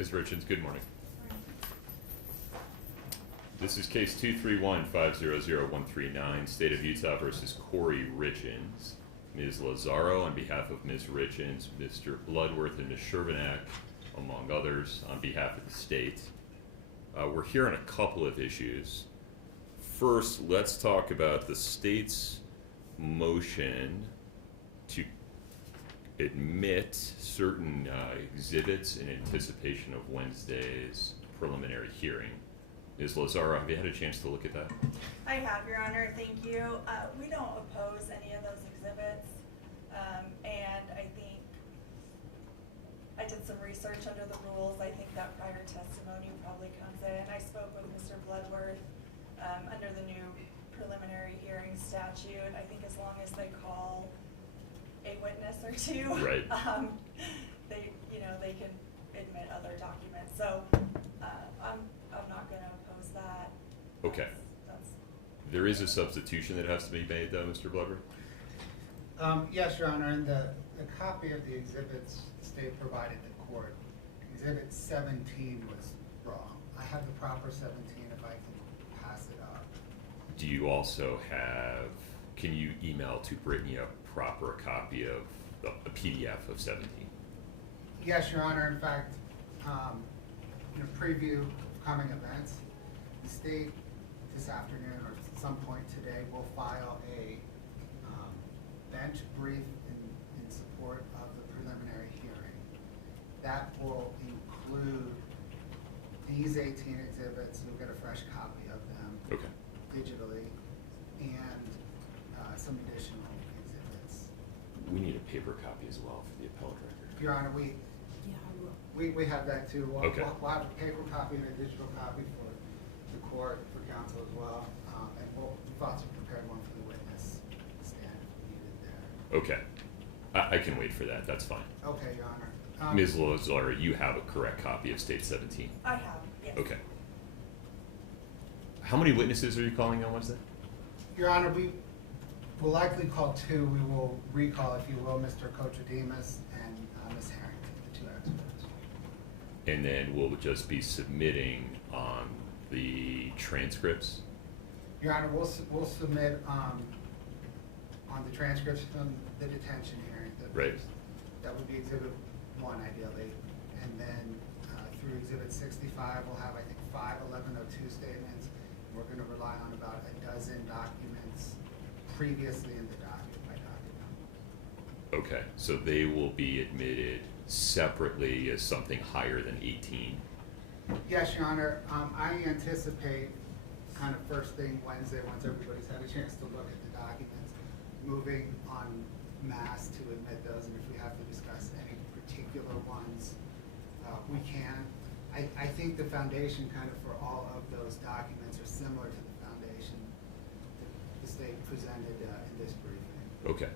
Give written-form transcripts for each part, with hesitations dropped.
Ms. Richins, good morning. This is case 231-500-139, State of Utah versus Kouri Richins. Ms. Lazaro on behalf of Ms. Richins, Mr. Bloodworth and Ms. Shervinack, among others, on behalf of the state. We're here on a couple of issues. First, let's talk about the state's motion to admit certain exhibits in anticipation of Wednesday's preliminary hearing. Ms. Lazaro, have you had a chance to look at that? I have, Your Honor. Thank you. We don't oppose any of those exhibits, and I think I did some research under the rules. I think that prior testimony probably comes in. I spoke with Mr. Bloodworth under the new preliminary hearing statute. I think as long as they call a witness or two, right. They can admit other documents. So I'm not going to oppose that. Okay. There is a substitution that has to be made, though, Mr. Bloodworth? Yes, Your Honor. In the copy of the exhibits the state provided the court, Exhibit 17 was wrong. I have the proper 17 if I can pass it up. Do you also have, can you email to Brittany a proper copy of a PDF of 17? Yes, Your Honor. In fact, in a preview of coming events, the state this afternoon or at some point today will file a bench brief in support of the preliminary hearing. That will include these 18 exhibits. You'll get a fresh copy of them digitally, and some additional exhibits. We need a paper copy as well for the appellate record. Your Honor, we have that too. We'll have a paper copy and a digital copy for the court, for counsel as well, and we've also prepared one for the witness stand if needed there. Okay. I can wait for that. That's fine. Okay, Your Honor. Ms. Lazaro, you have a correct copy of State 17? I have, yes. Okay. How many witnesses are you calling on Wednesday? Your Honor, we will likely call two. We will recall, if you will, Mr. Kochademus and Ms. Harrington, the two experts. And then we'll just be submitting on the transcripts? Your Honor, we'll submit on the transcripts from the detention hearing. Right. That would be Exhibit 1 ideally. And then through Exhibit 65, we'll have, I think, 5 1102 statements. We're going to rely on about a dozen documents previously in the docket by document. Okay, so they will be admitted separately as something higher than 18? Yes, Your Honor. I anticipate kind of first thing Wednesday, once everybody's had a chance to look at the documents, moving on mass to admit those, and if we have to discuss any particular ones, we can. I think the foundation kind of for all of those documents are similar to the foundation that the state presented in this briefing. Okay.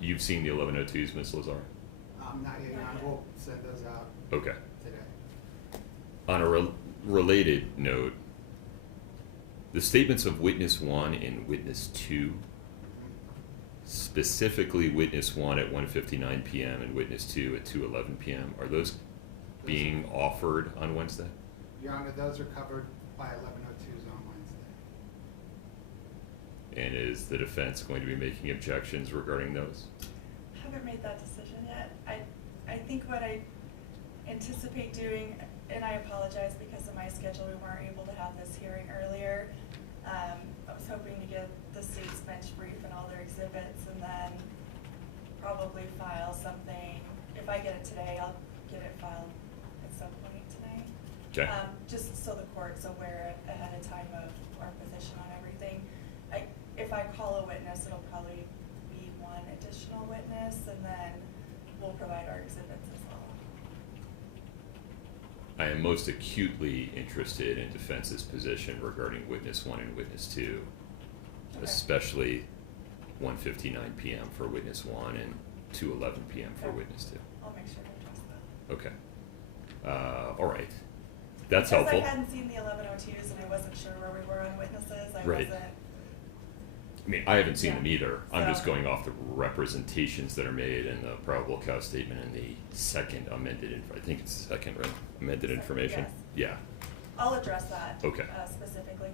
You've seen the 1102s, Ms. Lazar? Not yet, Your Honor. We'll send those out today. On a related note, the statements of Witness 1 and Witness 2, specifically Witness 1 at 1:59 p.m. and Witness 2 at 2:11 p.m., are those being offered on Wednesday? Your Honor, those are covered by 1102s on Wednesday. And is the defense going to be making objections regarding those? I haven't made that decision yet. I think what I anticipate doing, and I apologize because of my schedule, we weren't able to have this hearing earlier. I was hoping to get the state's bench brief and all their exhibits and then probably file something. If I get it today, I'll get it filed at some point tonight. Okay. Just so the court's aware ahead of time of our position on everything. If I call a witness, it'll probably be one additional witness, and then we'll provide our exhibits as well. I am most acutely interested in defense's position regarding Witness 1 and Witness 2, especially 1:59 p.m. for Witness 1 and 2:11 p.m. for Witness 2. I'll make sure to address that. Okay. All right. That's helpful. Because I hadn't seen the 1102s and I wasn't sure where we were on witnesses. I Right. wasn't I mean, I haven't seen Yeah. them either. I'm just So- going off the representations that are made in the probable cause statement and the second amended, I think it's the second, right? Amended Second, information? yes. Yeah. I'll address that. Okay. Specifically.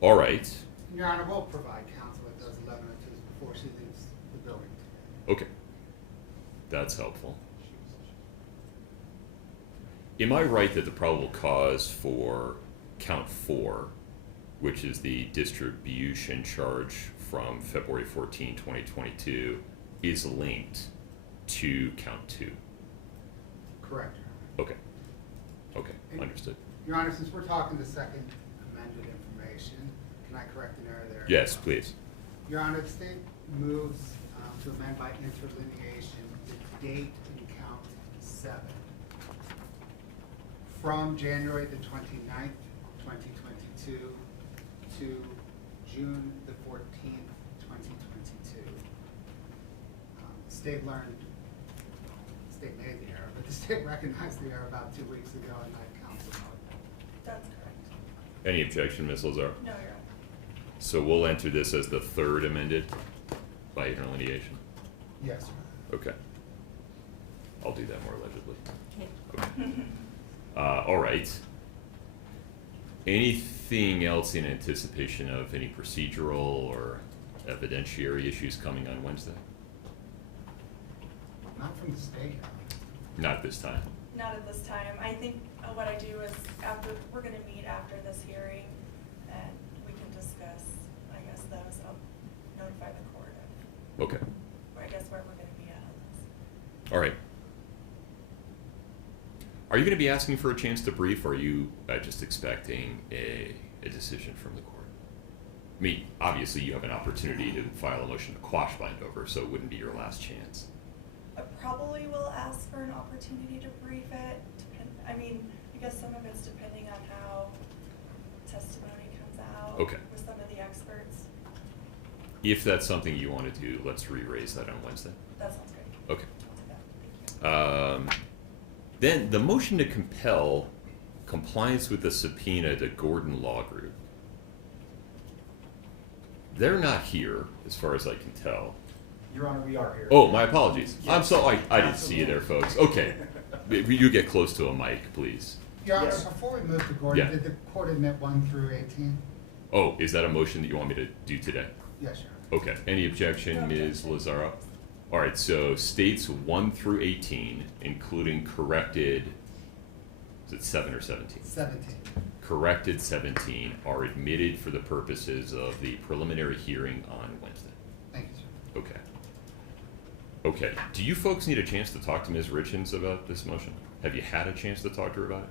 All right. Your Honor, we'll provide counsel with those 1102s before she leaves the building today. Okay. That's helpful. Am I right that the probable cause for count 4, which is the distribution charge from February 14, 2022, is linked to count 2? Correct, Your Honor. Okay. Okay, understood. Your Honor, since we're talking the second amended information, can I correct an error there? Yes, please. Your Honor, the state moves to amend by interlineation the date in count 7 from January the 29th, 2022 to June the 14th, 2022. State made the error, but the state recognized the error about 2 weeks ago in that council vote. That's correct. Any objection, Ms. Lazar? No, you're right. So we'll enter this as the third amended by interlineation? Yes, Your Honor. Okay. I'll do that more legibly. Okay. All right. Anything else in anticipation of any procedural or evidentiary issues coming on Wednesday? Not from the state, Your Honor. Not this time. Not at this time. I think what I do is we're gonna meet after this hearing and we can discuss, I guess, those. I'll notify the court of, Okay. I guess, where we're gonna be at on this. All right. Are you going to be asking for a chance to brief, or are you just expecting a decision from the court? I mean, obviously you have an opportunity to file a motion to quash bind over, so it wouldn't be your last chance. I probably will ask for an opportunity to brief it. I mean, I guess some of it's depending on how testimony comes out. Okay. With some of the experts. If that's something you want to do, let's re-raise that on Wednesday. That sounds great. Okay. I'll do that. Thank you. Then the motion to compel compliance with the subpoena to Gordon Law Group. They're not here, as far as I can tell. Your Honor, we are here. Oh, my apologies. I'm Yes. so I didn't see you there, folks. Okay, you get close to a mic, please. Your Honor, Yes. before we move to Gordon, Yeah. did the court admit 1 through 18? Oh, is that a motion that you want me to do today? Yes, Your Honor. Okay. Any objection, No Ms. objection. Lazaro? All right. So states 1 through 18, including corrected. Is it 7 or 17? 17. Corrected 17 are admitted for the purposes of the preliminary hearing on Wednesday. Thank you, sir. Okay. Okay. Do you folks need a chance to talk to Ms. Richins about this motion? Have you had a chance to talk to her about it?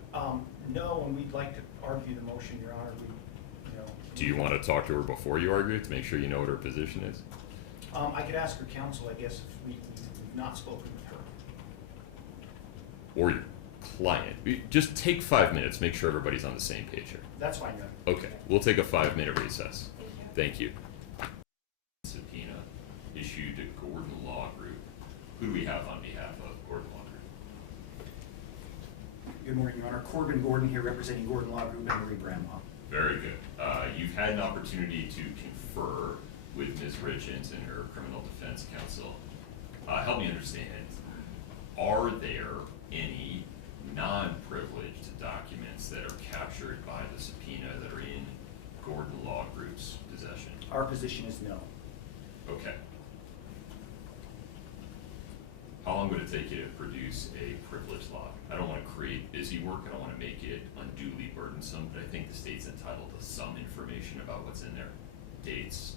No, and we'd like to argue the motion, Your Honor. Do you want to talk to her before you argue to make sure you know what her position is? I could ask her counsel, I guess, if we've not spoken with her. Or your client? Just take 5 minutes, make sure everybody's on the same page here. That's fine, Your Honor. Okay, we'll take a 5-minute recess. Thank you. Thank you. Subpoena issued to Gordon Law Group. Who do we have on behalf of Gordon Law Group? Good morning, Your Honor. Corbin Gordon here representing Gordon Law Group and Marie Bramlaw. Very good. You've had an opportunity to confer with Ms. Richins and her criminal defense counsel. Help me understand, are there any non-privileged documents that are captured by the subpoena that are in Gordon Law Group's possession? Our position is no. Okay. How long would it take you to produce a privilege log? I don't want to create busy work, I don't want to make it unduly burdensome, but I think the state's entitled to some information about what's in there. Dates,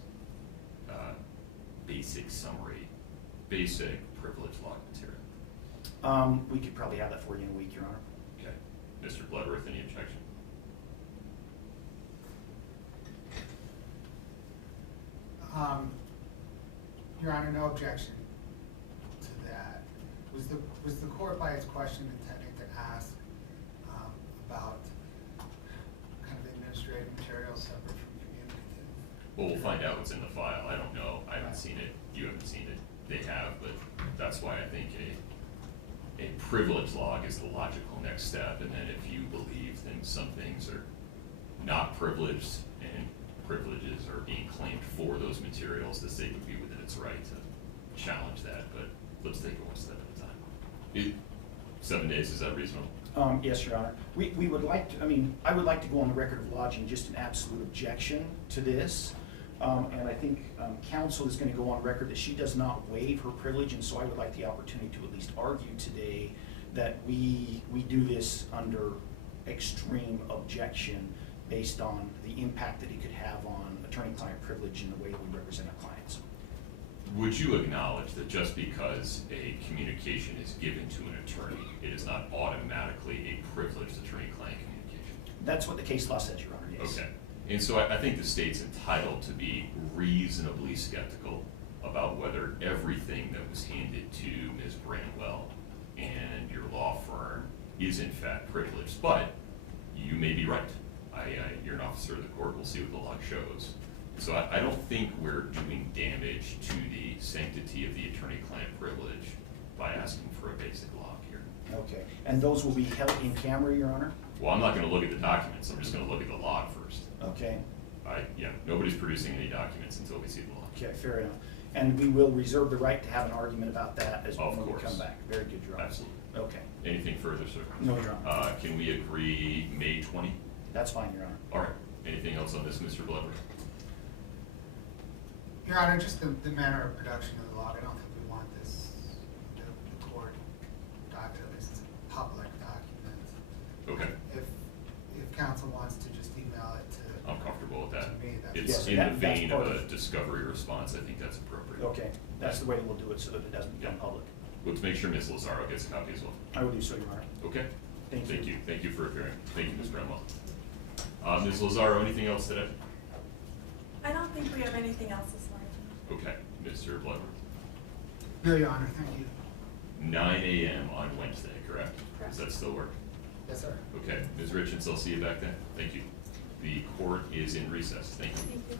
basic summary, basic privilege log material. We could probably have that for you in a week, Your Honor. Okay. Mr. Bloodworth, any objection? Your Honor, no objection to that. Was the court by its question intending to ask about kind of administrative material separate from communicative? Well, we'll find out what's in the file. I don't know. I haven't seen it. You haven't seen it. They have, but that's why I think a privilege log is the logical next step. And then if you believe then some things are not privileged and privileges are being claimed for those materials, the state would be within its right to challenge that, but let's take it one step at a time. 7 days, is that reasonable? Yes, Your Honor. We would like to, I would like to go on the record of lodging just an absolute objection to this. And I think counsel is going to go on record that she does not waive her privilege, and so I would like the opportunity to at least argue today that we do this under extreme objection based on the impact that it could have on attorney-client privilege in the way that we represent our clients. Would you acknowledge that just because a communication is given to an attorney, it is not automatically a privileged attorney-client communication? That's what the case law says, Your Honor, yes. Okay. And so I think the state's entitled to be reasonably skeptical about whether everything that was handed to Ms. Branwell and your law firm is in fact privileged, but you may be right. You're an officer of the court, we'll see what the law shows. So I don't think we're doing damage to the sanctity of the attorney-client privilege by asking for a basic log here. Okay, and those will be held in camera, Your Honor? Well, I'm not gonna look at the documents, I'm just gonna look at the log first. Okay. Yeah, nobody's producing any documents until we see the log. Okay, fair enough. And we will reserve the right to have an argument about that as Of when we course. come back. Very good, Your Honor. Absolutely. Okay, Anything further, sir? No, Your Honor. Can we agree May 20? that's fine, Your Honor. All right, anything else on this, Mr. Bloodworth? Your Honor, just the manner of production of the log, I don't think we want this, the court document, this is a public document. Okay, If counsel wants to just email it to. I'm comfortable with that. To me, that's. It's Yes, in that- the that's vein part of a of- discovery response, I think that's appropriate. Okay, that's the way we'll do it so that it doesn't become Yeah. public. Let's make sure Ms. Lazaro gets a copy as well. I will do so, Your Honor. Okay? Thank you. Thank you for appearing. Thank you, Ms. Bramwell. Ms. Lazaro, anything else today? I don't think we have anything else this morning. Okay, Mr. Bloodworth. No, Your Honor, thank you. 9 a.m. on Wednesday, correct? Correct. Does that still work? Yes, sir. Okay, Ms. Richins, I'll see you back then. Thank you. The court is in recess. Thank you. Thank you.